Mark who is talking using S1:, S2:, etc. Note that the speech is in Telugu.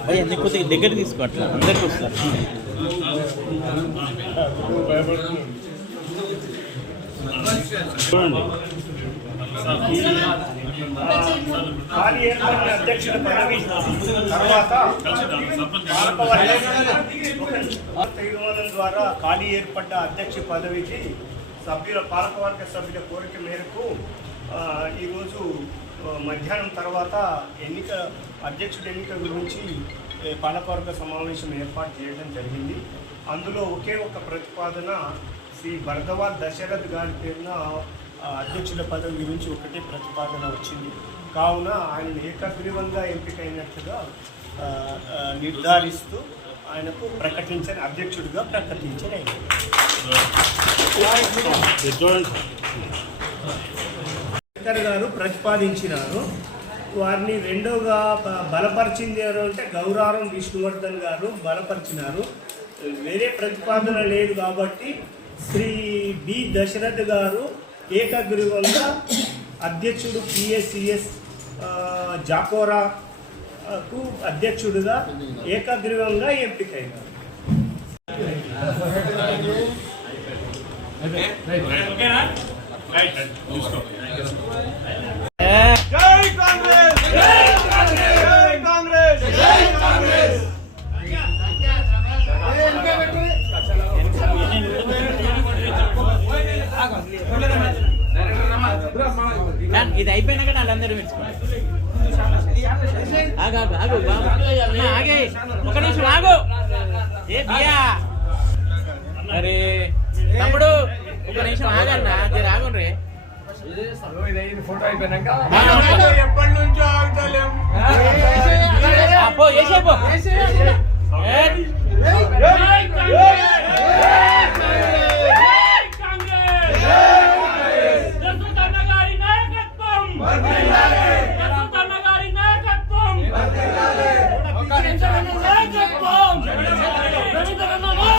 S1: భయ్య నీ కొద్దిగా దగ్గర తీసుకో అందరికి వస్తారు. చూడండి
S2: ఖాళీ ఏర్పడిన అధ్యక్షుల పదవి తర్వాత తీర్మానం ద్వారా ఖాళీ ఏర్పడ్డ అధ్యక్ష పదవికి సభ్యుల పాలకవర్గ సభ్యుల కోరిక మేరకు ఈరోజు మధ్యాహ్నం తర్వాత ఎన్నిక అధ్యక్షుడి ఎన్నిక గురించి పాలకవర్గ సమావేశం ఏర్పాటు చేయడం జరిగింది. అందులో ఒకే ఒక ప్రతిపాదన శ్రీ భరద్వాజ్ దశరథ్ గారి పేరున అధ్యక్షుల పదవి గురించి ఒకటే ప్రతిపాదన వచ్చింది. కావున ఆయన ఏకగ్రీవంగా ఎంపికైనట్లుగా నిర్ధారిస్తూ ఆయనకు ప్రకటించని అధ్యక్షుడిగా ప్రకటించిన శంకర్ గారు ప్రతిపాదించినారు. వారిని రెండోగా బలపరిచింది ఎవరు అంటే గౌరారం విష్ణువర్ధన్ గారు బలపరిచినారు. వేరే ప్రతిపాదన లేదు కాబట్టి శ్రీ బి. దశరథ్ గారు ఏకగ్రీవంగా అధ్యక్షుడు పిఎస్సిఎస్ జాకోరా కు అధ్యక్షుడిగా ఏకాగ్రీవంగా ఎంపికైనారు
S1: డాన్, ఇది అయిపోయినాక వాళ్ళందరూ మెచ్చుకోవాలి ఆగు ఆగు ఒక నిమిషం ఆగు. ఏ బియా అరే తమ్ముడు ఒక నిమిషం ఆగన్నా జర ఆగుండ్రి.
S3: ఫోటో అయిపోయినాక
S4: ఎప్పటి నుంచో ఆగుతలేం.
S1: పో